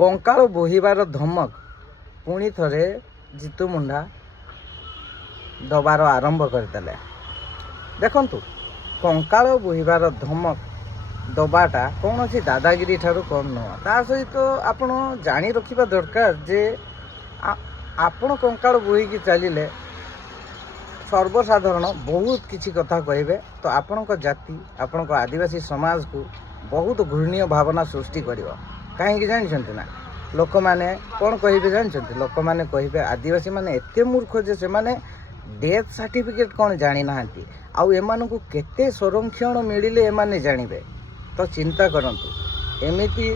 कंकाल बोहिबार धमक पुणी थरे जीतू मुंडा दबार आरंभ करदेले। देखंतु कंकाल बोहिबार धमक दबाटा कौन सी दादागिरी ठारू कम नुह। ता सहित आपण जानी रखिबा दरकार जे आपण कंकाल बोहिकी चलिले सर्वसाधारण बहुत किसी कथा कहे तो आपण जाति आपण आदिवासी समाज को बहुत घृणीय भावना सृष्टि कर कहीं जानते ना लोक मैंने कौन कहे जानते लोक मैंने कहे आदिवासी मैंने एते मूर्ख जे से माने डेथ सर्टिफिकेट कौन जानी ना आउ एमान को केते संरक्षण मिले एमाने जानिबे। तो चिंता करंतु एमिति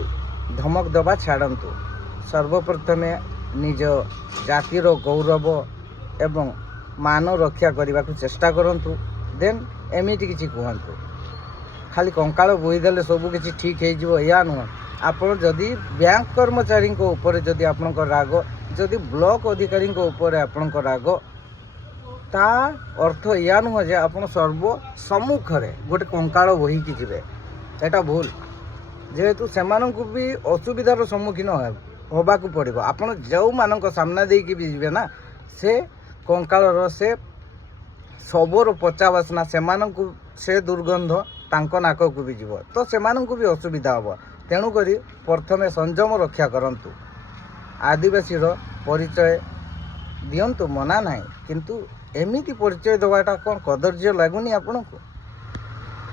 धमक दबा छाड़ंतु। सर्वप्रथमे निज जातिर गौरव एवं मान रक्षा करने को चेष्टा करंतु। देन एमिति किछि कहंतु खाली कंकाल बोहीदेले सब किछि ठीक हो या नुह। आपण जदि बैंक कर्मचारी ऊपर जदि आपणक राग जदि ब्लॉक अधिकारी ऊपर आपणक राग ता अर्थ या नुह जे आपण सर्व सम्मुखरे गोटे कंकाल बोहीकी जिवे एटा भूल। जेहेतु सेमानंकु भी असुविधार सम्मुखीन होबाकू पड़िबो। आपण जो मानक सामना देकी भी जिवे ना से कंकालर से सबोर पचा बासना सेमानंकु से दुर्गंध तांको नाककू भी जीव तो सेमानंकु भी असुविधा हम। तेणुक प्रथमे संयम रक्षा करंतु। आदिवासी परिचय दियंतु मना नहीं किंतु एमिति परिचय दवाटा कौन कदर्य लगुनि आपण को।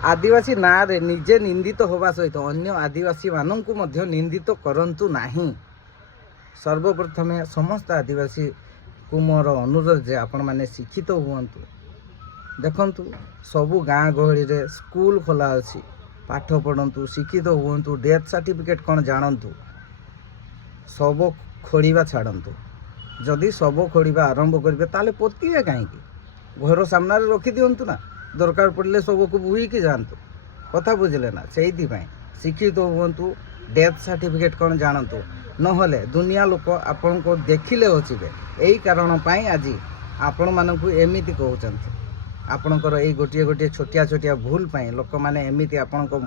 आदिवासी ना रे निजे निंदित होगा सहित अन्य आदिवासी मानंकु मध्य निंदित करंतु नहीं। सर्वप्रथमे समस्त आदिवासी को मोर अनुरोध जे आपण माने शिक्षित हुअन्तु। देखंतु सबु गाँ गहली रे स्कूल खोला अछि पाठ पढ़ंतु शिक्षित हुअन्तु। डेथ सर्टिफिकेट कौन जानतु। सब खोलिबा छाड़ंतु। जदि सब खोलिबा आरंभ करेंगे ताले पोतिबे कहीं घर सामने रखी दिंतु ना दरकार पड़े सब को बुहीकी जातु कथा बुझले ना। से शिक्षित हुअन्तु डेथ सर्टिफिकेट कौन जानतु नहले दुनिया लोक आपण को देखिले हसिबे। यही कारण पाई आज आपण मानकु एमिति कहउचंती। आपणकर यही गोटे गोटे छोटिया छोटिया भूल पाई लोक माने एमिति आपण को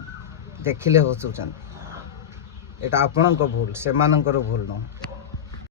देखिले हसुचंती। एटा आपणक भूल सेमानकर भूल न।